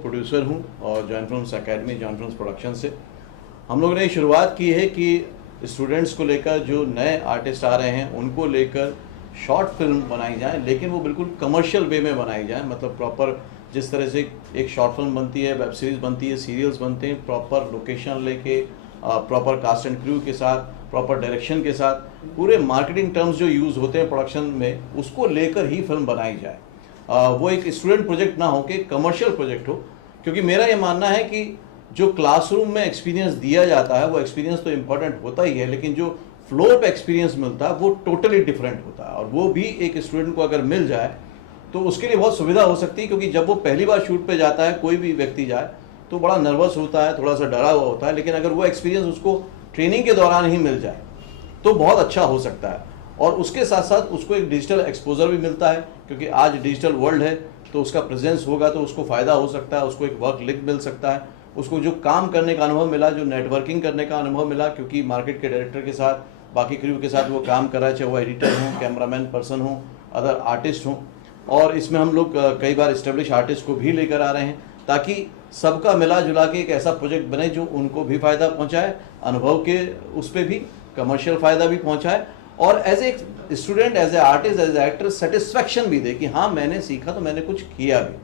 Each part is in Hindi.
प्रोड्यूसर हूँ और join films academy, join films production से हम लोगों ने शुरुआत की है कि स्टूडेंट्स को लेकर, जो नए आर्टिस्ट आ रहे हैं उनको लेकर शॉर्ट फिल्म बनाई जाए, लेकिन वो बिल्कुल कमर्शियल वे में बनाई जाए। मतलब प्रॉपर जिस तरह से एक शॉर्ट फिल्म बनती है, वेब सीरीज़ बनती है, सीरियल्स बनते हैं, प्रॉपर लोकेशन लेके, प्रॉपर कास्ट एंड क्रू के साथ, प्रॉपर डायरेक्शन के साथ, पूरे मार्केटिंग टर्म्स जो यूज़ होते हैं प्रोडक्शन में, उसको लेकर ही फिल्म बनाई जाए। वो एक स्टूडेंट प्रोजेक्ट ना हो कि कमर्शियल प्रोजेक्ट हो। क्योंकि मेरा ये मानना है कि जो क्लासरूम में एक्सपीरियंस दिया जाता है वो एक्सपीरियंस तो इम्पोर्टेंट होता ही है, लेकिन जो फ्लोर पे एक्सपीरियंस मिलता है वो टोटली डिफरेंट होता है। और वो भी एक स्टूडेंट को अगर मिल जाए तो उसके लिए बहुत सुविधा हो सकती है। क्योंकि जब वो पहली बार शूट पे जाता है, कोई भी व्यक्ति जाए तो बड़ा नर्वस होता है, थोड़ा सा डरा हुआ होता है, लेकिन अगर वो एक्सपीरियंस उसको ट्रेनिंग के दौरान ही मिल जाए तो बहुत अच्छा हो सकता है। और उसके साथ साथ उसको एक डिजिटल एक्सपोजर भी मिलता है, क्योंकि आज डिजिटल वर्ल्ड है तो उसका प्रेजेंस होगा तो उसको फ़ायदा हो सकता है, उसको एक वर्क लिंक मिल सकता है, उसको जो काम करने का अनुभव मिला, जो नेटवर्किंग करने का अनुभव मिला, क्योंकि मार्केट के डायरेक्टर के साथ, बाकी क्रू के साथ वो काम कर रहा है, चाहे वो एडिटर हों, कैमरामैन पर्सन हों, अदर आर्टिस्ट हों। और इसमें हम लोग कई बार इस्टेब्लिश आर्टिस्ट को भी लेकर आ रहे हैं ताकि सबका मिला जुला के एक ऐसा प्रोजेक्ट बने जो उनको भी फ़ायदा पहुँचाए, अनुभव के उस पर भी कमर्शियल फ़ायदा भी पहुँचाए, और as a student, as a artist, as a actor satisfaction भी दे कि हाँ मैंने सीखा तो मैंने कुछ किया भी।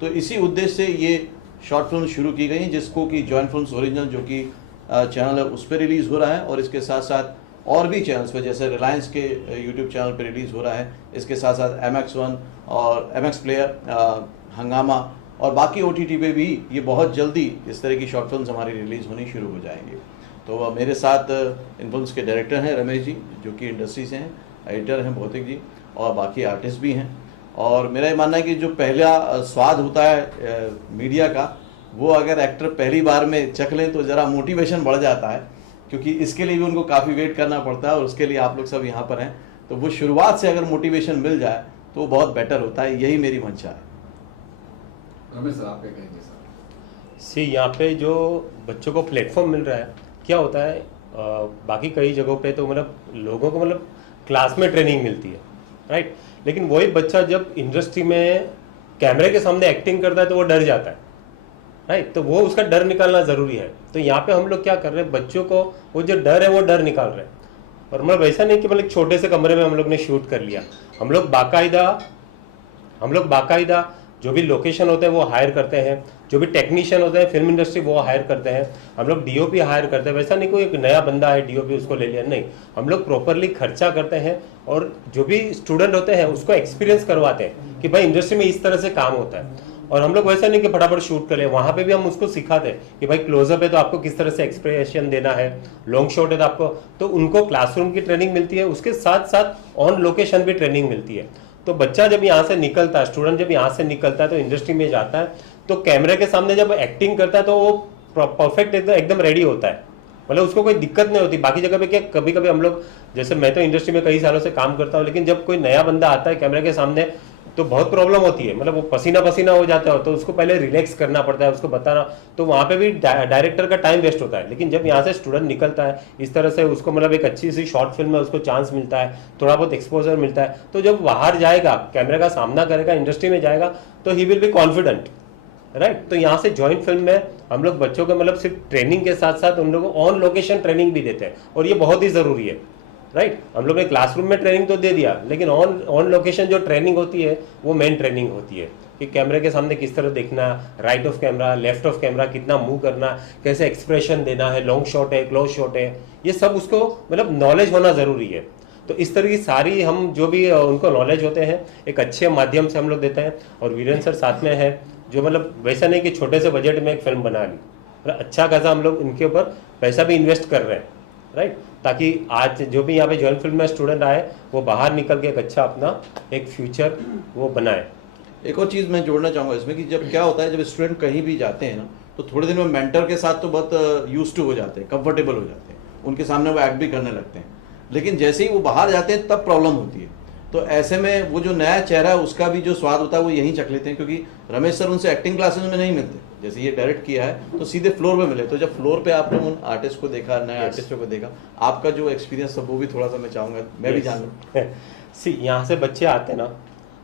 तो इसी उद्देश्य से ये शॉर्ट फिल्म शुरू की गई, जिसको कि जॉइन फिल्म्स ओरिजिनल जो कि चैनल है उस पर रिलीज़ हो रहा है, और इसके साथ साथ और भी चैनल्स पे, जैसे रिलायंस के यूट्यूब चैनल पे रिलीज़ हो रहा है। इसके साथ साथ MX1 और MX प्लेयर, हंगामा और बाकी OTT पे भी ये बहुत जल्दी इस तरह की शॉर्ट फिल्म्स हमारी रिलीज़ होनी शुरू हो जाएंगी। तो मेरे साथ इन फिल्म्स के डायरेक्टर हैं रमेश जी, जो कि इंडस्ट्री से हैं, एडिटर हैं भौतिक जी, और बाकी आर्टिस्ट भी हैं। और मेरा ये मानना है कि जो पहला स्वाद होता है मीडिया का, वो अगर एक्टर पहली बार में चख लें तो ज़रा मोटिवेशन बढ़ जाता है, क्योंकि इसके लिए भी उनको काफ़ी वेट करना पड़ता है, और उसके लिए आप लोग सब यहाँ पर हैं। तो वो शुरुआत से अगर मोटिवेशन मिल जाए तो वो बहुत बेटर होता है, यही मेरी मंशा है। रमेश सर, आप क्या कहेंगे सर? सी यहाँ पे जो बच्चों को प्लेटफॉर्म मिल रहा है, क्या होता है बाकी कई जगहों पे तो मतलब लोगों को मतलब क्लास में ट्रेनिंग मिलती है, राइट, लेकिन वही बच्चा जब इंडस्ट्री में कैमरे के सामने एक्टिंग करता है तो वो डर जाता है, राइट, तो वो उसका डर निकालना ज़रूरी है। तो यहाँ पे हम लोग क्या कर रहे हैं, बच्चों को वो जो डर है वो डर निकाल रहे हैं। और मतलब वैसा नहीं कि मतलब छोटे से कमरे में हम लोग ने शूट कर लिया, हम लोग बाकायदा जो भी लोकेशन होते हैं वो हायर करते हैं, जो भी टेक्नीशियन होते हैं फिल्म इंडस्ट्री वो हायर करते हैं, हम लोग DOP हायर करते हैं। वैसा नहीं कोई एक नया बंदा है DOP उसको ले लिया, नहीं, हम लोग प्रॉपरली खर्चा करते हैं और जो भी स्टूडेंट होते हैं उसको एक्सपीरियंस करवाते हैं कि भाई इंडस्ट्री में इस तरह से काम होता है। और हम लोग वैसा नहीं कि फटाफट शूट कर ले, वहाँ पे भी हम उसको सिखाते हैं कि भाई क्लोजअप है तो आपको किस तरह से एक्सप्रेशन देना है, लॉन्ग शॉट है तो आपको, तो उनको क्लासरूम की ट्रेनिंग मिलती है, उसके साथ साथ ऑन लोकेशन भी ट्रेनिंग मिलती है। तो बच्चा जब यहाँ से निकलता है, स्टूडेंट जब यहाँ से निकलता है तो इंडस्ट्री में जाता है, तो कैमरे के सामने जब एक्टिंग करता है तो वो परफेक्ट एकदम रेडी होता है, मतलब उसको कोई दिक्कत नहीं होती। बाकी जगह पे क्या कभी कभी हम लोग, जैसे मैं तो इंडस्ट्री में कई सालों से काम करता हूँ, लेकिन जब कोई नया बंदा आता है कैमरे के सामने तो बहुत प्रॉब्लम होती है, मतलब वो पसीना पसीना हो जाता है, तो उसको पहले रिलैक्स करना पड़ता है, उसको बताना, तो वहाँ पे भी डायरेक्टर का टाइम वेस्ट होता है। लेकिन जब यहाँ से स्टूडेंट निकलता है इस तरह से, उसको मतलब एक अच्छी सी शॉर्ट फिल्म में उसको चांस मिलता है, थोड़ा बहुत एक्सपोजर मिलता है, तो जब बाहर जाएगा, कैमरे का सामना करेगा, इंडस्ट्री में जाएगा, तो he will be confident, right. तो यहाँ से जॉइंट फिल्म में हम लोग बच्चों को मतलब सिर्फ ट्रेनिंग के साथ साथ उन लोगों को ऑन लोकेशन ट्रेनिंग भी देते हैं, और ये बहुत ही ज़रूरी है, राइट। हम लोग ने क्लासरूम में ट्रेनिंग तो दे दिया, लेकिन ऑन लोकेशन जो ट्रेनिंग होती है वो मेन ट्रेनिंग होती है कि कैमरे के सामने किस तरह देखना, right of camera, left of camera, कितना मूव करना, कैसे एक्सप्रेशन देना है, लॉन्ग शॉट है, क्लोज शॉट है, ये सब उसको मतलब नॉलेज होना ज़रूरी है। तो इस तरह की सारी हम जो भी उनको नॉलेज होते हैं एक अच्छे माध्यम से हम लोग देते हैं। और वीरेंद्र सर साथ में है, जो मतलब वैसा नहीं कि छोटे से बजट में एक फिल्म बना ली, मतलब अच्छा खासा हम लोग इनके ऊपर पैसा भी इन्वेस्ट कर रहे हैं, राइट, ताकि आज जो भी यहाँ पे जॉइंट फिल्म में स्टूडेंट आए वो बाहर निकल के एक अच्छा अपना एक फ्यूचर वो बनाए। एक और चीज़ मैं जोड़ना चाहूँगा इसमें कि जब क्या होता है, जब स्टूडेंट कहीं भी जाते हैं ना, तो थोड़े दिन में मेंटर के साथ तो बहुत यूज टू हो जाते हैं, कंफर्टेबल हो जाते हैं, उनके सामने वो एक्ट भी करने लगते हैं। लेकिन जैसे ही वो बाहर जाते हैं तब प्रॉब्लम होती है। तो ऐसे में वो जो नया चेहरा है उसका भी जो स्वाद होता है वो यहीं चख लेते हैं, क्योंकि रमेश सर उनसे एक्टिंग क्लासेस में नहीं मिलते, जैसे ये डायरेक्ट किया है तो सीधे फ्लोर पे मिले। तो जब फ्लोर पे आपने उन आर्टिस्ट को देखा, नए आर्टिस्टों को देखा, आपका जो एक्सपीरियंस था वो भी थोड़ा सा मैं चाहूँगा मैं भी जान लूँ। सी यहाँ से बच्चे आते हैं ना,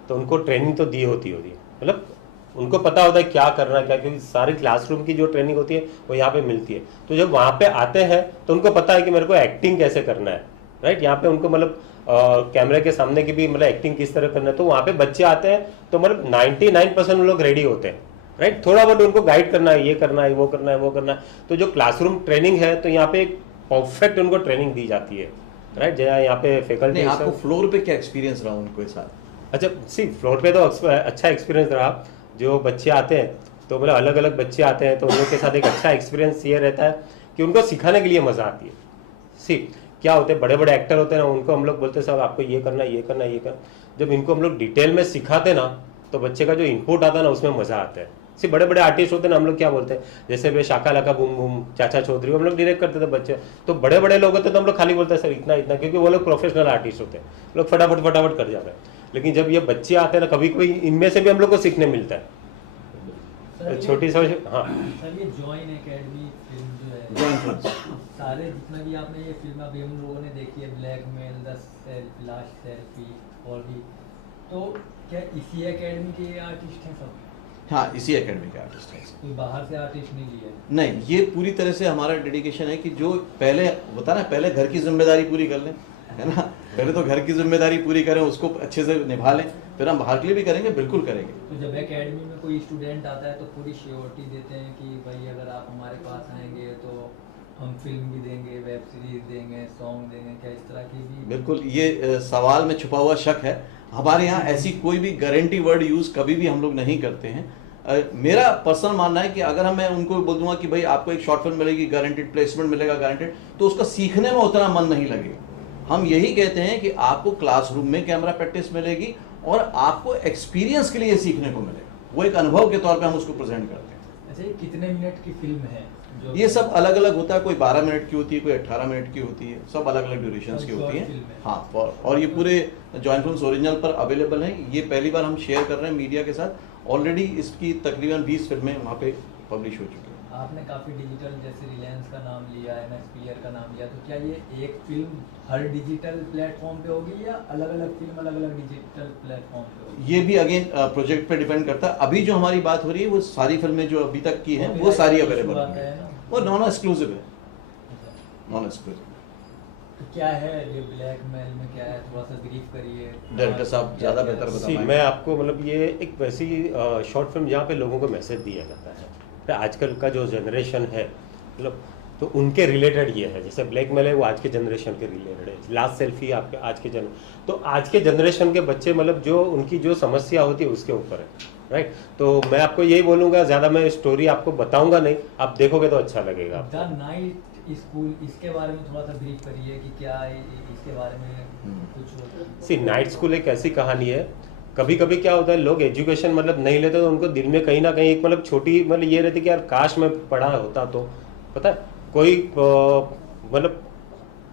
तो उनको ट्रेनिंग तो दी होती है, मतलब उनको पता होता है क्या करना है क्या, क्योंकि सारी क्लासरूम की जो ट्रेनिंग होती है वो यहाँ पे मिलती है। तो जब वहाँ पे आते हैं तो उनको पता है कि मेरे को एक्टिंग कैसे करना है, राइट। यहाँ पे उनको मतलब कैमरे के सामने की भी मतलब एक्टिंग किस तरह करना है। तो वहाँ पे बच्चे आते हैं तो मतलब 99% उन लोग रेडी होते हैं, राइट। थोड़ा बहुत उनको गाइड करना है, ये करना है, वो करना है, वो करना है। तो जो क्लासरूम ट्रेनिंग है तो यहाँ पे एक परफेक्ट उनको ट्रेनिंग दी जाती है, राइट। यहाँ पे फैकल्टी। आपको फ्लोर पे क्या एक्सपीरियंस रहा उनके साथ? अच्छा, सी फ्लोर पे तो अच्छा एक्सपीरियंस रहा। जो बच्चे आते हैं तो मतलब अलग अलग बच्चे आते हैं तो उन लोग के साथ एक अच्छा एक्सपीरियंस ये रहता है कि उनको सिखाने के लिए मज़ा आती है। सी क्या होते हैं, बड़े बड़े एक्टर होते हैं ना, उनको हम लोग बोलते हैं साहब आपको ये करना है, ये करना है, ये करना। जब इनको हम लोग डिटेल में सिखाते ना तो बच्चे का जो इनपुट आता है ना उसमें मज़ा आता है। सी बड़े बड़े आर्टिस्ट होते हैं ना, हम लोग क्या बोलते हैं, जैसे वे शाका लाका बूम बूम, चाचा चौधरी, हम लोग डायरेक्ट करते थे बच्चे। तो बड़े बड़े लोग होते हैं तो हम लोग खाली बोलते हैं सर इतना इतना, क्योंकि वो लोग प्रोफेशनल आर्टिस्ट होते हैं, लोग फटाफट फटाफट कर जाते हैं। लेकिन जब ये बच्चे आते हैं ना, कभी कोई इनमें से भी हम लोग को सीखने मिलता है। छोटी सी, हाँ सर, ये जॉइन एकेडमी फिल्म जो है, जॉइन फिल्म्स, सारे जितना भी आपने ये फिल्म अभी हम लोगों ने देखी है, blackmail, the self, last selfie और भी, तो क्या इसी एकेडमी के आर्टिस्ट हैं सब? हाँ इसी एकेडमी के आर्टिस्ट हैं। कोई बाहर से आर्टिस्ट नहीं लिए? नहीं, ये पूरी तरह से हमारा डेडिकेशन है कि जो पहले होता ना, पहले घर की जिम्मेदारी पूरी कर लें, है ना। पहले तो घर की जिम्मेदारी पूरी करें, उसको अच्छे से निभा लें, फिर हम बाहर के लिए भी करेंगे, बिल्कुल करेंगे। तो जब एकेडमी में कोई स्टूडेंट आता है तो पूरी श्योरिटी देते हैं कि भाई अगर आप हमारे पास आएंगे तो हम फिल्म भी देंगे, वेब सीरीज देंगे, सॉन्ग देंगे, क्या इस तरह की भी? बिल्कुल, ये सवाल में छुपा हुआ शक है। हमारे यहाँ ऐसी कोई भी गारंटी वर्ड यूज़ कभी भी हम लोग नहीं करते हैं। मेरा पर्सनल मानना है कि अगर मैं उनको बोल दूंगा कि भाई आपको एक शॉर्ट फिल्म मिलेगी, गारंटेड प्लेसमेंट मिलेगा, गारंटेड, तो उसका सीखने में उतना मन नहीं लगेगा। हम यही कहते हैं कि आपको क्लासरूम में कैमरा प्रैक्टिस मिलेगी और आपको एक्सपीरियंस के लिए सीखने को मिलेगा, वो एक अनुभव के तौर पे हम उसको प्रेजेंट करते हैं। अच्छा, ये कितने मिनट की फिल्म है? जो ये सब अलग अलग होता है, कोई 12 मिनट की होती है, कोई 18 मिनट की होती है, सब अलग अलग ड्यूरेशंस की होती है। हाँ, और ये पूरे जॉइन फिल्म्स ओरिजिनल पर अवेलेबल हैं। ये पहली बार हम शेयर कर रहे हैं मीडिया के साथ। ऑलरेडी इसकी तकरीबन 20 फिल्में वहाँ पे पब्लिश हो चुकी हैं। आपने काफ़ी डिजिटल, जैसे रिलायंस का नाम लिया, एमएक्स प्लेयर का नाम लिया, तो क्या ये एक फिल्म हर डिजिटल प्लेटफॉर्म पे होगी या अलग अलग फिल्म अलग अलग डिजिटल प्लेटफॉर्म पे होगी? ये भी अगेन प्रोजेक्ट पे डिपेंड करता है। अभी जो हमारी बात हो रही है वो सारी फिल्में जो अभी तक की हैं वो सारी अवेलेबल हैं, वो नॉन एक्सक्लूसिव है, नॉन एक्सक्लूसिव। तो क्या है ये ब्लैकमेल में, क्या है, थोड़ा सा ब्रीफ करिए। डायरेक्टर साहब ज़्यादा बेहतर सी बताएंगे। मैं आपको मतलब ये एक वैसी शॉर्ट फिल्म जहाँ पे लोगों को मैसेज दिया जाता है। तो आजकल का जो जनरेशन है मतलब तो उनके रिलेटेड ये है, जैसे ब्लैकमेल है वो आज के जनरेशन के रिलेटेड है, लास्ट सेल्फी आपके आज के तो आज के जनरेशन के बच्चे मतलब जो उनकी जो समस्या होती है उसके ऊपर है, राइट। तो मैं आपको यही बोलूँगा, ज़्यादा मैं स्टोरी आपको बताऊँगा नहीं, आप देखोगे तो अच्छा लगेगा आपको। द नाइट स्कूल, इसके बारे में थोड़ा सा ब्रीफ करिए कि क्या इसके बारे में कुछ? सी नाइट स्कूल एक ऐसी कहानी है, कभी कभी क्या होता है लोग एजुकेशन मतलब नहीं लेते तो उनको दिल में कहीं ना कहीं एक मतलब छोटी मतलब ये रहती कि यार काश मैं पढ़ा होता। तो पता है कोई मतलब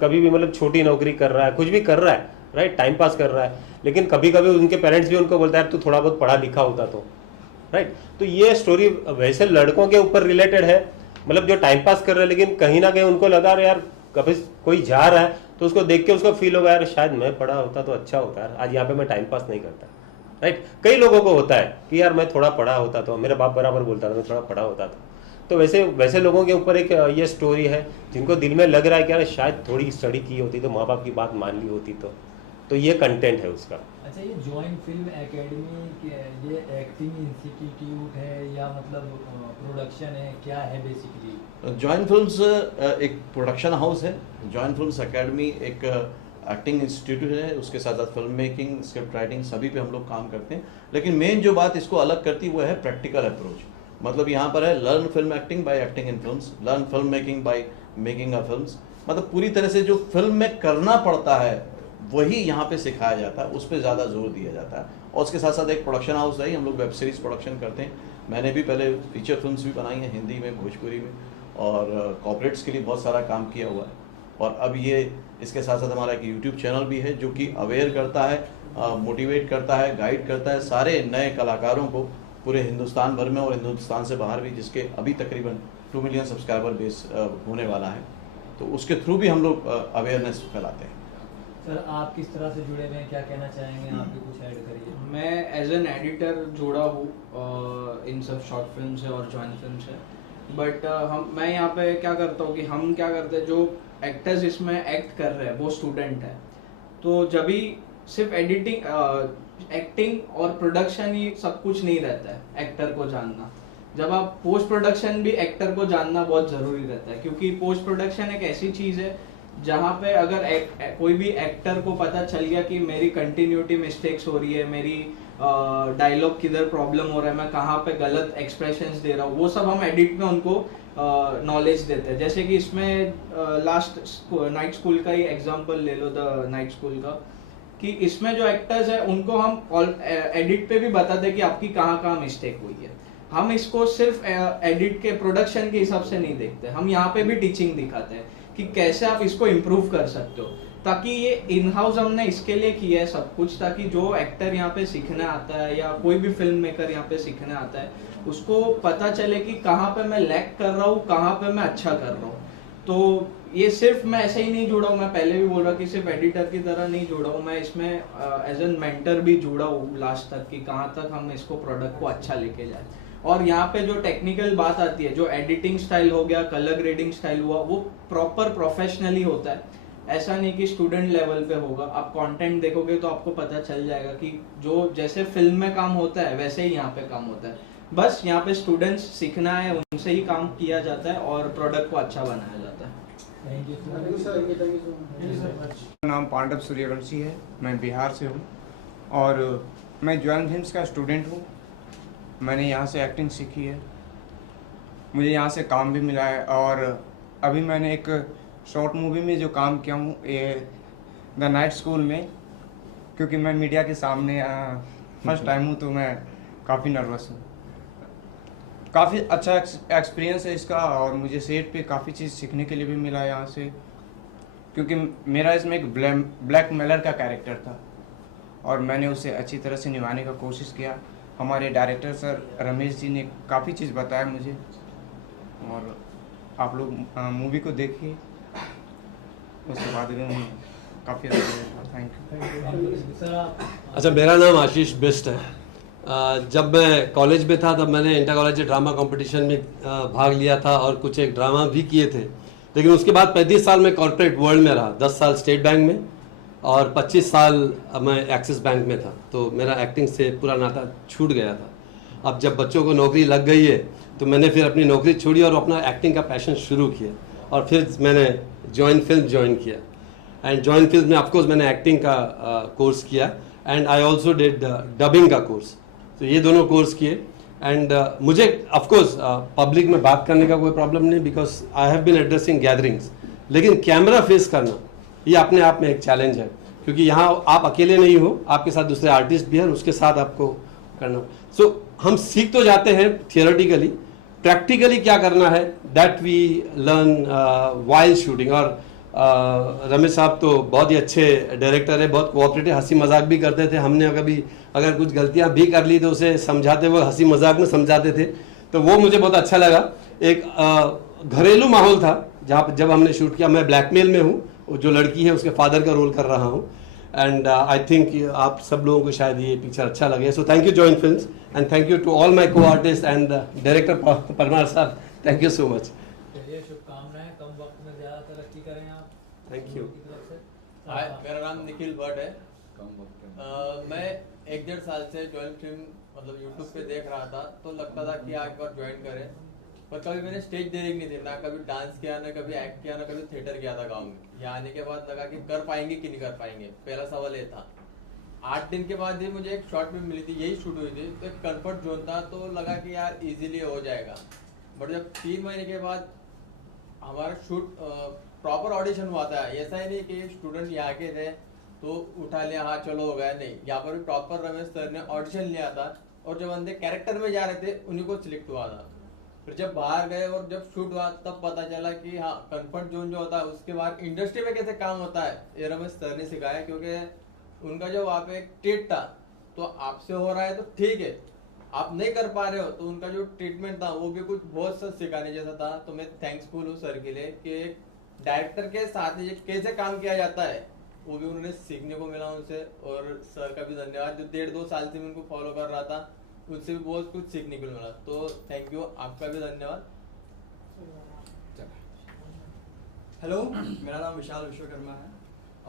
कभी भी मतलब छोटी नौकरी कर रहा है, कुछ भी कर रहा है, राइट, टाइम पास कर रहा है, लेकिन कभी कभी उनके पेरेंट्स भी उनको बोलता है यार तू थोड़ा बहुत पढ़ा लिखा होता तो, राइट। तो ये स्टोरी वैसे लड़कों के ऊपर रिलेटेड है, मतलब जो टाइम पास कर रहे हैं लेकिन कहीं ना कहीं उनको लगा यार कभी कोई जा रहा है तो उसको देख के उसको फील होगा यार शायद मैं पढ़ा होता तो अच्छा होता है, आज यहाँ पे मैं टाइम पास नहीं करता, राइट। कई लोगों को होता है कि यार मैं थोड़ा पढ़ा होता तो, मेरा बाप बराबर बोलता था मैं थोड़ा पढ़ा होता था। तो वैसे लोगों के ऊपर एक ये स्टोरी है जिनको दिल में लग रहा है कि यार शायद थोड़ी स्टडी की होती तो माँ बाप की बात मान ली होती तो ये कंटेंट है उसका। अच्छा, ये जॉइन फिल्म एकेडमी ये एक्टिंग इंस्टीट्यूट है या मतलब प्रोडक्शन है, क्या है बेसिकली? जॉइन फिल्म्स एक प्रोडक्शन हाउस है। जॉइन फिल्म्स एकेडमी एक एक्टिंग इंस्टीट्यूट है, उसके साथ साथ फिल्म मेकिंग, स्क्रिप्ट राइटिंग सभी पे हम लोग काम करते हैं। लेकिन मेन जो बात इसको अलग करती है वो है प्रैक्टिकल अप्रोच। मतलब यहाँ पर है learn film acting by acting in films, learn film making by making a films. मतलब पूरी तरह से जो फिल्म में करना पड़ता है वही यहाँ पे सिखाया जाता है, उस पर ज़्यादा जोर दिया जाता है। और उसके साथ साथ एक प्रोडक्शन हाउस है, हम लोग वेब सीरीज़ प्रोडक्शन करते हैं। मैंने भी पहले फीचर फिल्म्स भी बनाई हैं हिंदी में, भोजपुरी में, और कॉर्पोरेट्स के लिए बहुत सारा काम किया हुआ है। और अब ये इसके साथ साथ हमारा एक यूट्यूब चैनल भी है जो कि अवेयर करता है, मोटिवेट करता है, गाइड करता है सारे नए कलाकारों को पूरे हिंदुस्तान भर में और हिंदुस्तान से बाहर भी, जिसके अभी तकरीबन 2 मिलियन सब्सक्राइबर बेस होने वाला है। तो उसके थ्रू भी हम लोग अवेयरनेस फैलाते हैं। सर आप किस तरह से जुड़े हुए हैं, क्या कहना चाहेंगे, आप भी कुछ ऐड करिए। मैं एज एन एडिटर जुड़ा हूँ इन सब शॉर्ट फिल्म से और जॉइंट फिल्म से, बट मैं यहाँ पे क्या करता हूँ कि हम क्या करते हैं, जो एक्टर्स इसमें एक्ट कर रहे हैं वो स्टूडेंट है, तो जब भी सिर्फ एक्टिंग और प्रोडक्शन ही सब कुछ नहीं रहता है एक्टर को जानना। जब आप पोस्ट प्रोडक्शन भी एक्टर को जानना बहुत ज़रूरी रहता है, क्योंकि पोस्ट प्रोडक्शन एक ऐसी चीज़ है जहाँ पे अगर कोई भी एक्टर को पता चल गया कि मेरी कंटिन्यूटी मिस्टेक्स हो रही है, मेरी डायलॉग किधर प्रॉब्लम हो रहा है, मैं कहाँ पे गलत एक्सप्रेशंस दे रहा हूँ, वो सब हम एडिट में उनको नॉलेज देते हैं। जैसे कि इसमें लास्ट नाइट स्कूल का ही एग्जांपल ले लो, द नाइट स्कूल का, कि इसमें जो एक्टर्स है उनको हम एडिट पे भी बताते हैं कि आपकी कहाँ कहाँ मिस्टेक हुई है। हम इसको सिर्फ एडिट के प्रोडक्शन के हिसाब से नहीं देखते, हम यहाँ पे भी टीचिंग दिखाते हैं कि कैसे आप इसको इम्प्रूव कर सकते हो, ताकि ये इन हाउस हमने इसके लिए किया है सब कुछ, ताकि जो एक्टर यहाँ पे सीखने आता है या कोई भी फिल्म मेकर यहाँ पे सीखने आता है उसको पता चले कि कहाँ पे मैं लैग कर रहा हूँ, कहाँ पे मैं अच्छा कर रहा हूँ। तो ये सिर्फ मैं ऐसे ही नहीं जुड़ा हूँ, मैं पहले भी बोल रहा कि सिर्फ एडिटर की तरह नहीं जुड़ा हूँ, मैं इसमें एज एन मेंटर भी जुड़ा हूँ लास्ट तक, कि कहाँ तक हम इसको प्रोडक्ट को अच्छा लेके जाए। और यहाँ पे जो टेक्निकल बात आती है, जो एडिटिंग स्टाइल हो गया, कलर ग्रेडिंग स्टाइल हुआ, वो प्रॉपर प्रोफेशनली होता है, ऐसा नहीं कि स्टूडेंट लेवल पे होगा। आप कंटेंट देखोगे तो आपको पता चल जाएगा कि जो जैसे फिल्म में काम होता है वैसे ही यहाँ पे काम होता है, बस यहाँ पे स्टूडेंट्स सीखना है, उनसे ही काम किया जाता है और प्रोडक्ट को अच्छा बनाया जाता है। थैंक यू मेरा नाम पांडव सूर्यवंशी है, मैं बिहार से हूँ और मैं जॉइंट फिल्म्स का स्टूडेंट हूँ। मैंने यहाँ से एक्टिंग सीखी है, मुझे यहाँ से काम भी मिला है और अभी मैंने एक शॉर्ट मूवी में जो काम किया हूँ ये द नाइट स्कूल में, क्योंकि मैं मीडिया के सामने फर्स्ट टाइम हूँ तो मैं काफ़ी नर्वस हूँ। काफ़ी अच्छा एक्सपीरियंस है इसका और मुझे सेट पे काफ़ी चीज़ सीखने के लिए भी मिला यहाँ से, क्योंकि मेरा इसमें एक ब्लैकमेलर का कैरेक्टर था और मैंने उसे अच्छी तरह से निभाने का कोशिश किया। हमारे डायरेक्टर सर रमेश जी ने काफ़ी चीज़ बताया मुझे और आप लोग मूवी को देखिए, उसके बाद काफ़ी अच्छा। Thank you. अच्छा, मेरा नाम आशीष बिस्ट है। जब मैं कॉलेज में था तब मैंने इंटर कॉलेज ड्रामा कंपटीशन में भाग लिया था और कुछ एक ड्रामा भी किए थे, लेकिन उसके बाद 35 साल मैं कॉर्पोरेट वर्ल्ड में रहा। 10 साल स्टेट बैंक में और 25 साल मैं एक्सिस बैंक में था, तो मेरा एक्टिंग से पूरा नाता छूट गया था। अब जब बच्चों को नौकरी लग गई है तो मैंने फिर अपनी नौकरी छोड़ी और अपना एक्टिंग का पैशन शुरू किया और फिर मैंने जॉइंट फिल्म ज्वाइन किया। एंड जॉइंट फिल्म में ऑफकोर्स मैंने एक्टिंग का कोर्स किया and I also did dubbing का कोर्स, तो ये दोनों कोर्स किए। एंड मुझे ऑफकोर्स पब्लिक में बात करने का कोई प्रॉब्लम नहीं, because I have been addressing gatherings, लेकिन कैमरा फेस करना ये अपने आप में एक चैलेंज है, क्योंकि यहाँ आप अकेले नहीं हो, आपके साथ दूसरे आर्टिस्ट भी हैं, उसके साथ आपको करना। सो हम सीख तो जाते हैं थियोरेटिकली, प्रैक्टिकली क्या करना है that we learn while shooting. और रमेश साहब तो बहुत ही अच्छे डायरेक्टर है, बहुत कोऑपरेटिव, हंसी मजाक भी करते थे। हमने कभी अगर कुछ गलतियां भी कर ली तो उसे समझाते हुए हंसी मजाक में समझाते थे, तो वो मुझे बहुत अच्छा लगा। एक घरेलू माहौल था जहाँ जब हमने शूट किया। मैं ब्लैकमेल में हूँ, जो लड़की है उसके फादर का रोल कर रहा हूँ, एंड आई थिंक आप सब लोगों को शायद ये पिक्चर अच्छा लगे। So thank you joint films and thank you to all my co artist and director Parmar साहब, थैंक यू सो मच। चलिए, शुभकामनाएं, कम वक्त में ज़्यादा तरक्की करें आप। Thank you. हाय, मेरा नाम निखिल भट्ट है। कम वक्त मैं 1-1.5 साल से जॉइंट फिल्म मतलब यूट्यूब पे देख रहा था, तो लगता था कि एक बार ज्वाइन करें, पर कभी मैंने स्टेज देखी नहीं थी, ना कभी डांस किया, ना कभी एक्ट किया, ना कभी थिएटर किया था गाँव में। यहाँ आने के बाद लगा कि कर पाएंगे कि नहीं कर पाएंगे, पहला सवाल ये था। 8 दिन के बाद ही मुझे एक शॉर्ट फिल्म मिली थी, यही शूट हुई थी, तो एक कंफर्ट जोन था, तो लगा कि यार इजीली हो जाएगा। बट जब 3 महीने के बाद हमारा शूट प्रॉपर ऑडिशन हुआ था, ऐसा ही नहीं कि स्टूडेंट यहाँ के थे तो उठा लिया, हाँ चलो हो गया, नहीं, यहाँ पर भी प्रॉपर रमेश सर ने ऑडिशन लिया था और जो बंदे कैरेक्टर में जा रहे थे उन्हीं को सिलेक्ट हुआ था। फिर जब बाहर गए और जब शूट हुआ तब पता चला कि हाँ, कंफर्ट जोन जो होता है उसके बाद इंडस्ट्री में कैसे काम होता है ये रमेश सर ने सिखाया, क्योंकि उनका जो वहाँ पे एक ट्रीट था, तो आपसे हो रहा है तो ठीक है, आप नहीं कर पा रहे हो तो उनका जो ट्रीटमेंट था वो भी कुछ बहुत सा सिखाने जैसा था। तो मैं थैंक्सफुल हूँ सर के लिए कि डायरेक्टर के साथ ये कैसे काम किया जाता है वो भी उन्होंने सीखने को मिला उनसे। और सर का भी धन्यवाद, जो 1.5-2 साल से मैं उनको फॉलो कर रहा था, उससे भी बहुत कुछ सीखने को मिला। तो थैंक यू, आपका भी धन्यवाद। हेलो, मेरा नाम विशाल विश्वकर्मा है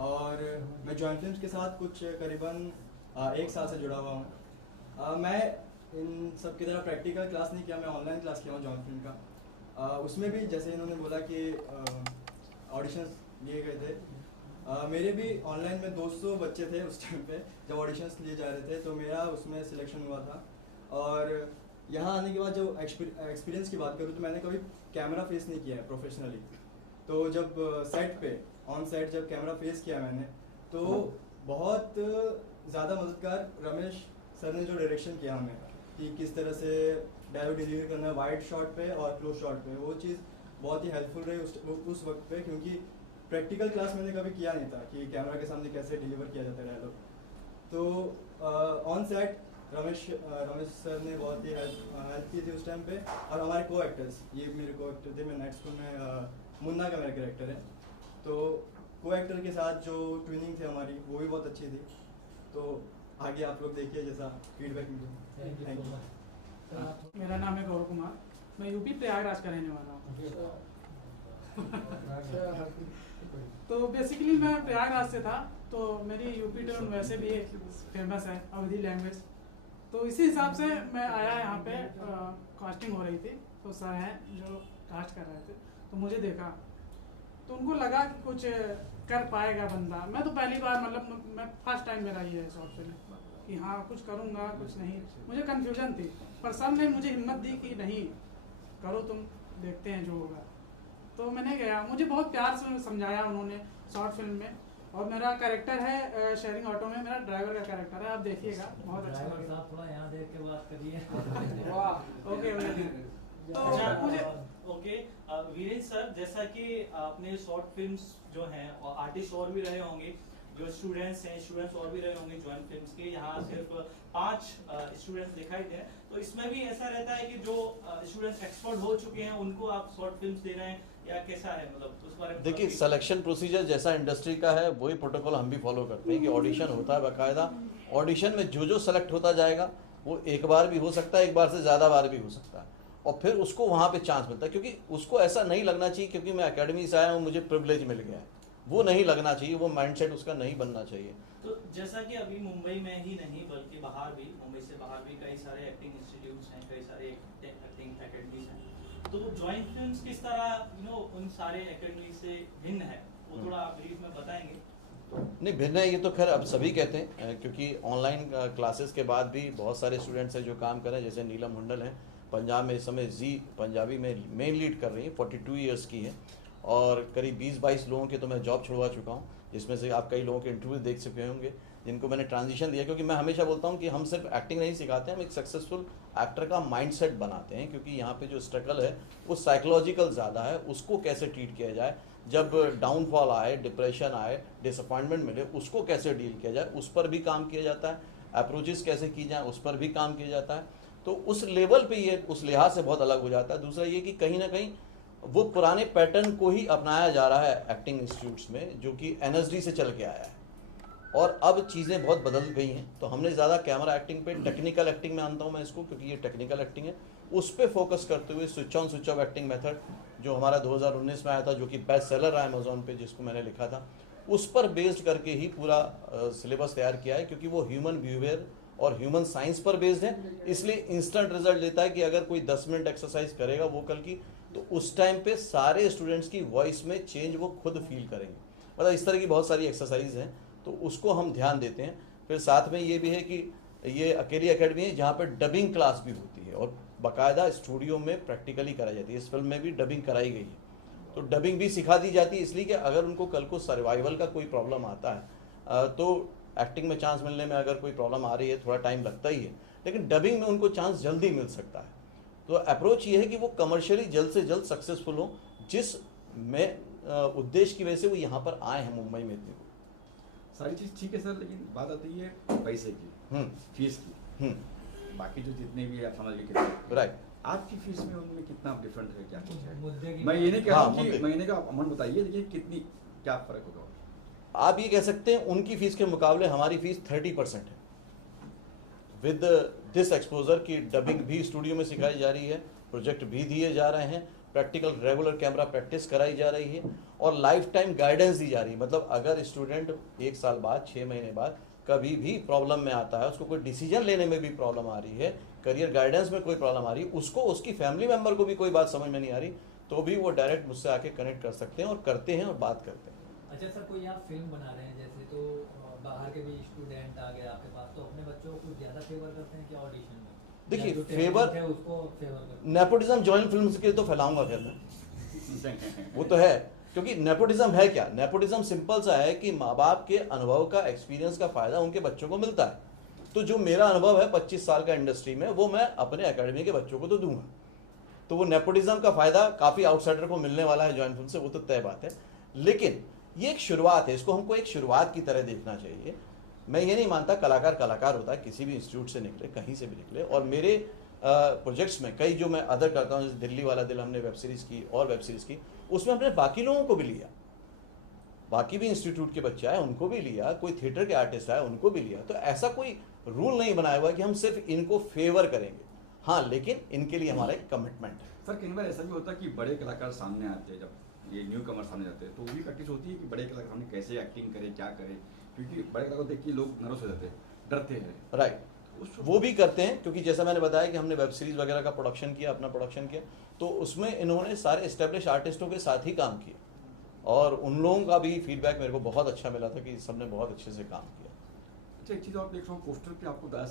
और मैं जॉइंट फिल्म्स के साथ कुछ करीबन 1 साल से जुड़ा हुआ हूँ। मैं इन सब की तरह प्रैक्टिकल क्लास नहीं किया, मैं ऑनलाइन क्लास किया हूँ जॉइंट फिल्म का। उसमें भी जैसे इन्होंने बोला कि ऑडिशंस लिए गए थे, मेरे भी ऑनलाइन में 200 बच्चे थे उस टाइम पे जब ऑडिशंस लिए जा रहे थे, तो मेरा उसमें सिलेक्शन हुआ था। और यहाँ आने के बाद जो एक्सपीरियंस की बात करूँ तो मैंने कभी कैमरा फेस नहीं किया है प्रोफेशनली। तो जब सेट पे ऑन सेट जब कैमरा फेस किया मैंने, तो बहुत ज़्यादा मददगार रमेश सर ने जो डायरेक्शन किया हमें कि किस तरह से डायलॉग डिलीवर करना है वाइड शॉट पे और क्लोज शॉट पे, वो चीज़ बहुत ही हेल्पफुल रही उस वक्त पे, क्योंकि प्रैक्टिकल क्लास मैंने कभी किया नहीं था कि कैमरा के सामने कैसे डिलीवर किया जाता है डायलॉग। तो ऑन सेट रमेश सर ने बहुत ही हेल्प की थी उस टाइम पे। और हमारे को एक्टर्स, ये मेरे को एक्टर थे, मैं नाइट स्कूल में मुन्ना का मेरा कैरेक्टर है, तो को एक्टर के साथ जो ट्विनिंग थी हमारी वो भी बहुत अच्छी थी। तो आगे आप लोग देखिए जैसा फीडबैक मिले। Thank you. मेरा नाम है गौरव कुमार, मैं यूपी प्रयागराज का रहने वाला हूँ। तो बेसिकली मैं प्रयागराज से था, तो मेरी यूपी टर्न वैसे भी फेमस है अवधी लैंग्वेज, तो इसी हिसाब से मैं आया यहाँ पे। कास्टिंग हो रही थी, तो सर हैं जो कास्ट कर रहे थे, तो मुझे देखा तो उनको लगा कि कुछ कर पाएगा बंदा। मैं तो पहली बार, मतलब मैं फर्स्ट टाइम मेरा ये है शॉर्ट फिल्म कि हाँ कुछ करूँगा कुछ नहीं, मुझे कन्फ्यूजन थी, पर सर ने मुझे हिम्मत दी कि नहीं करो तुम, देखते हैं जो होगा। तो मैंने गया, मुझे बहुत प्यार से समझाया उन्होंने शॉर्ट फिल्म में। और मेरा कैरेक्टर है शेयरिंग ऑटो में, मेरा ड्राइवर का कैरेक्टर है, आप देखिएगा बहुत अच्छा लगेगा। थोड़ा यहाँ देख के बात करिए। वाह, ओके। तो मुझे ओके वीरेंद्र सर, जैसा कि आपने शॉर्ट फिल्म्स जो हैं और आर्टिस्ट और भी रहे होंगे, जो स्टूडेंट्स हैं स्टूडेंट्स और भी रहे होंगे जॉइंट फिल्म्स के, यहाँ सिर्फ 5 स्टूडेंट्स दिखाई दे। तो इसमें भी ऐसा रहता है कि जो स्टूडेंट्स एक्सपर्ट हो चुके हैं उनको आप शॉर्ट फिल्म्स दे रहे हैं, या कैसा है, मतलब उस बारे में? देखिए, सिलेक्शन प्रोसीजर जैसा इंडस्ट्री का है वही प्रोटोकॉल हम भी फॉलो करते हैं कि ऑडिशन होता है बाकायदा। ऑडिशन में जो सेलेक्ट होता जाएगा वो एक बार भी हो सकता है, एक बार से ज़्यादा बार भी हो सकता है, और फिर उसको वहाँ पे चांस मिलता है। क्योंकि उसको ऐसा नहीं लगना चाहिए क्योंकि मैं एकेडमी से आया हूँ मुझे प्रिविलेज मिल गया है, वो नहीं लगना चाहिए, वो माइंडसेट उसका नहीं बनना चाहिए। तो जैसा कि अभी मुंबई में ही नहीं बल्कि बाहर भी, मुंबई से बाहर भी कई सारे एक्टिंग इंस्टीट्यूट्स हैं, कई सारे एक्टिंग एकेडमीज हैं, तो जॉइंट फिल्म्स किस तरह उन सारे एकेडमी से भिन्न है, वो थोड़ा आप ब्रीफ में बताएंगे? नहीं, भिन्न है ये तो खैर अब सभी कहते हैं, क्योंकि ऑनलाइन क्लासेस के बाद भी बहुत सारे स्टूडेंट्स हैं जो काम कर रहे हैं। जैसे नीलम हुंडल हैं, पंजाब में इस समय जी पंजाबी में मेन लीड कर रही है, 42 ईयर्स की है, और करीब 20-22 लोगों के तो मैं जॉब छुड़वा चुका हूँ, जिसमें से आप कई लोगों के इंटरव्यू देख चुके होंगे जिनको मैंने ट्रांजिशन दिया। क्योंकि मैं हमेशा बोलता हूँ कि हम सिर्फ एक्टिंग नहीं सिखाते हैं, हम एक सक्सेसफुल एक्टर का माइंडसेट बनाते हैं, क्योंकि यहाँ पे जो स्ट्रगल है वो साइकोलॉजिकल ज़्यादा है, उसको कैसे ट्रीट किया जाए, जब डाउनफॉल आए, डिप्रेशन आए, डिसअपॉइंटमेंट मिले, उसको कैसे डील किया जाए, उस पर भी काम किया जाता है, अप्रोचेस कैसे की जाए उस पर भी काम किया जाता है। तो उस लेवल पे ये उस लिहाज से बहुत अलग हो जाता है। दूसरा ये कि कहीं ना कहीं वो पुराने पैटर्न को ही अपनाया जा रहा है एक्टिंग इंस्टीट्यूट्स में, जो कि एनएसडी से चल के आया है, और अब चीज़ें बहुत बदल गई हैं। तो हमने ज़्यादा कैमरा एक्टिंग पे, टेक्निकल एक्टिंग में आनता हूँ मैं इसको, क्योंकि ये टेक्निकल एक्टिंग है, उस पर फोकस करते हुए switch on switch off acting method जो हमारा 2019 में आया था, जो कि बेस्ट सेलर रहा अमेजोन पे, जिसको मैंने लिखा था, उस पर बेस्ड करके ही पूरा सिलेबस तैयार किया है। क्योंकि वो ह्यूमन बिहेवियर और ह्यूमन साइंस पर बेस्ड है, इसलिए इंस्टेंट रिजल्ट देता है कि अगर कोई 10 मिनट एक्सरसाइज करेगा वोकल की, तो उस टाइम पे सारे स्टूडेंट्स की वॉइस में चेंज वो खुद फील करेंगे। मतलब इस तरह की बहुत सारी एक्सरसाइज हैं, तो उसको हम ध्यान देते हैं। फिर साथ में ये भी है कि ये अकेली एकेडमी है जहाँ पर डबिंग क्लास भी होती है, और बाकायदा स्टूडियो में प्रैक्टिकली कराई जाती है। इस फिल्म में भी डबिंग कराई गई है, तो डबिंग भी सिखा दी जाती है, इसलिए कि अगर उनको कल को सर्वाइवल का कोई प्रॉब्लम आता है, तो एक्टिंग में चांस मिलने में अगर कोई प्रॉब्लम आ रही है थोड़ा टाइम लगता ही है, लेकिन डबिंग में उनको चांस जल्दी मिल सकता है। तो अप्रोच ये है कि वो कमर्शियली जल्द से जल्द सक्सेसफुल हो, जिस में उद्देश्य की वजह से वो यहाँ पर आए हैं मुंबई में। इतनी सारी चीज़ ठीक है सर, लेकिन बात आती है पैसे की, फीस की। बाकी जो जितने भी आप समझ लीजिए, राइट, आपकी फीस में उनमें कितना डिफरेंट है, क्या कुछ है? मुद्दे की मैं ये नहीं कह रहा हूँ कि महीने का अमाउंट बताइए, लेकिन कितनी क्या फर्क होगा? आप ये कह सकते हैं उनकी फीस के मुकाबले हमारी फीस 30% है। विद दिस एक्सपोजर की डबिंग भी स्टूडियो में सिखाई जा रही है, प्रोजेक्ट भी दिए जा रहे हैं, प्रैक्टिकल रेगुलर कैमरा प्रैक्टिस कराई जा रही है और लाइफ टाइम गाइडेंस दी जा रही है। मतलब अगर स्टूडेंट 1 साल बाद 6 महीने बाद कभी भी प्रॉब्लम में आता है, उसको कोई डिसीजन लेने में भी प्रॉब्लम आ रही है, करियर गाइडेंस में कोई प्रॉब्लम आ रही है, उसको उसकी फैमिली मेम्बर को भी कोई बात समझ में नहीं आ रही, तो भी वो डायरेक्ट मुझसे आके कनेक्ट कर सकते हैं और करते हैं और बात करते हैं। अच्छा सर, कोई आप फिल्म बना रहे हैं जैसे, तो बाहर के भी स्टूडेंट आ गए आपके पास, तो अपने बच्चों को कुछ ज़्यादा फेवर करते हैं क्या ऑडिशन में? देखिए, जो फेवर talent है उसको फेवर करते हैं। नेपोटिज्म जॉइंट फिल्म के तो फैलाऊंगा फिर मैं वो तो है, क्योंकि नेपोटिज्म है क्या? नेपोटिज्म सिंपल सा है कि माँ बाप के अनुभव का, एक्सपीरियंस का फायदा उनके बच्चों को मिलता है। तो जो मेरा अनुभव है 25 साल का इंडस्ट्री में, वो मैं अपने एकेडमी के बच्चों को तो दूंगा। तो वो नेपोटिज्म का फायदा काफी आउटसाइडर को मिलने वाला है जॉइंट फिल्म से, वो तो तय बात है। लेकिन ये एक शुरुआत है, इसको हमको एक शुरुआत की तरह देखना चाहिए। मैं ये नहीं मानता कलाकार कलाकार होता है, किसी भी इंस्टीट्यूट से निकले, कहीं से भी निकले। और मेरे प्रोजेक्ट्स में कई जो मैं अदर करता हूँ, जैसे दिल्ली वाला दिल हमने वेब सीरीज़ की और वेब सीरीज़ की, उसमें हमने बाकी लोगों को भी लिया, बाकी भी इंस्टीट्यूट के बच्चे आए उनको भी लिया, कोई थिएटर के आर्टिस्ट आए उनको भी लिया। तो ऐसा कोई रूल नहीं बनाया हुआ कि हम सिर्फ इनको फेवर करेंगे, हाँ, लेकिन इनके लिए हमारा एक कमिटमेंट है। सर कई बार ऐसा भी होता है कि बड़े कलाकार सामने आते हैं, जब ये न्यू कमर सामने जाते हैं तो वो भी प्रैक्टिस होती है कि बड़े कलाकार सामने कैसे एक्टिंग करे, क्या करे, क्योंकि बड़े कलाकार को देख के लोग नर्वस हो जाते हैं, डरते हैं। राइट, वो भी करते हैं, क्योंकि जैसा मैंने बताया कि हमने वेब सीरीज वगैरह का प्रोडक्शन किया, अपना प्रोडक्शन किया, तो उसमें इन्होंने सारे एस्टेब्लिश आर्टिस्टों के साथ ही काम किया और उन लोगों का भी फीडबैक मेरे को बहुत अच्छा मिला था कि सबने बहुत अच्छे से काम किया। अच्छा, एक चीज़ और देख रहा हूँ पोस्टर पे आपको दादा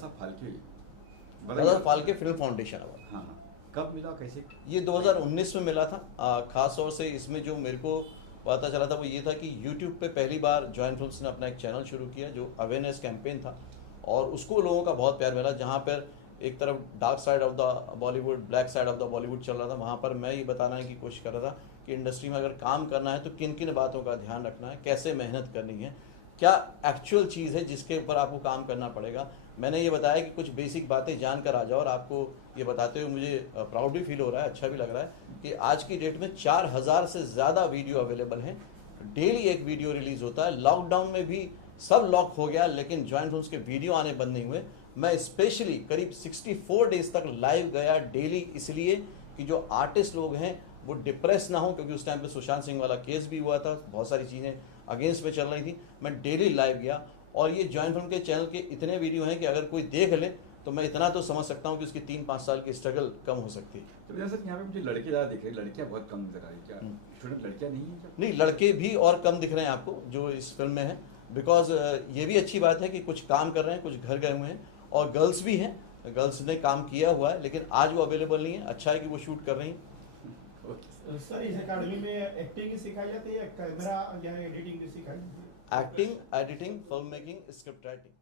दादा फाल्के फिल्म फाउंडेशन अवार्ड, हाँ, कब मिला, कैसे? ये 2019 में मिला था। खास तौर से इसमें जो मेरे को पता चला था वो ये था कि यूट्यूब पे पहली बार जॉइंट फिल्म्स ने अपना एक चैनल शुरू किया जो अवेयरनेस कैंपेन था और उसको लोगों का बहुत प्यार मिला। जहाँ पर एक तरफ dark side of the Bollywood, black side of the Bollywood चल रहा था, वहाँ पर मैं ये बताने की कोशिश कर रहा था कि इंडस्ट्री में अगर काम करना है तो किन किन बातों का ध्यान रखना है, कैसे मेहनत करनी है, क्या एक्चुअल चीज़ है जिसके ऊपर आपको काम करना पड़ेगा। मैंने ये बताया कि कुछ बेसिक बातें जानकर आ जाओ और आपको ये बताते हुए मुझे प्राउड भी फील हो रहा है, अच्छा भी लग रहा है कि आज की डेट में 4000 से ज़्यादा वीडियो अवेलेबल हैं, डेली एक वीडियो रिलीज़ होता है। लॉकडाउन में भी सब लॉक हो गया लेकिन जॉइंट फिल्म्स के वीडियो आने बंद नहीं हुए। मैं स्पेशली करीब 64 डेज तक लाइव गया डेली, इसलिए कि जो आर्टिस्ट लोग हैं वो डिप्रेस ना हो, क्योंकि उस टाइम पे सुशांत सिंह वाला केस भी हुआ था, बहुत सारी चीज़ें अगेंस्ट में चल रही थी। मैं डेली लाइव गया और ये जॉइंट फिल्म के चैनल के इतने वीडियो हैं कि अगर कोई देख ले तो मैं इतना तो समझ सकता हूँ कि उसकी 3-5 साल की स्ट्रगल कम हो सकती है। तो जैसे यहाँ पे मुझे लड़के ज़्यादा दिख रहे हैं, लड़कियाँ बहुत कम नजर आ रही, क्या स्टूडेंट लड़कियाँ नहीं है? नहीं, लड़के भी और कम दिख रहे हैं आपको जो इस फिल्म में है, बिकॉज ये भी अच्छी बात है कि कुछ काम कर रहे हैं, कुछ घर गए हुए हैं, और गर्ल्स भी हैं, गर्ल्स ने काम किया हुआ है लेकिन आज वो अवेलेबल नहीं है। अच्छा है कि वो शूट कर रही हैं। सर इस अकेडमी में एक्टिंग ही सिखाई जाती है, कैमरा या एडिटिंग भी सिखाई जाती है? Acting, editing, film making, script writing.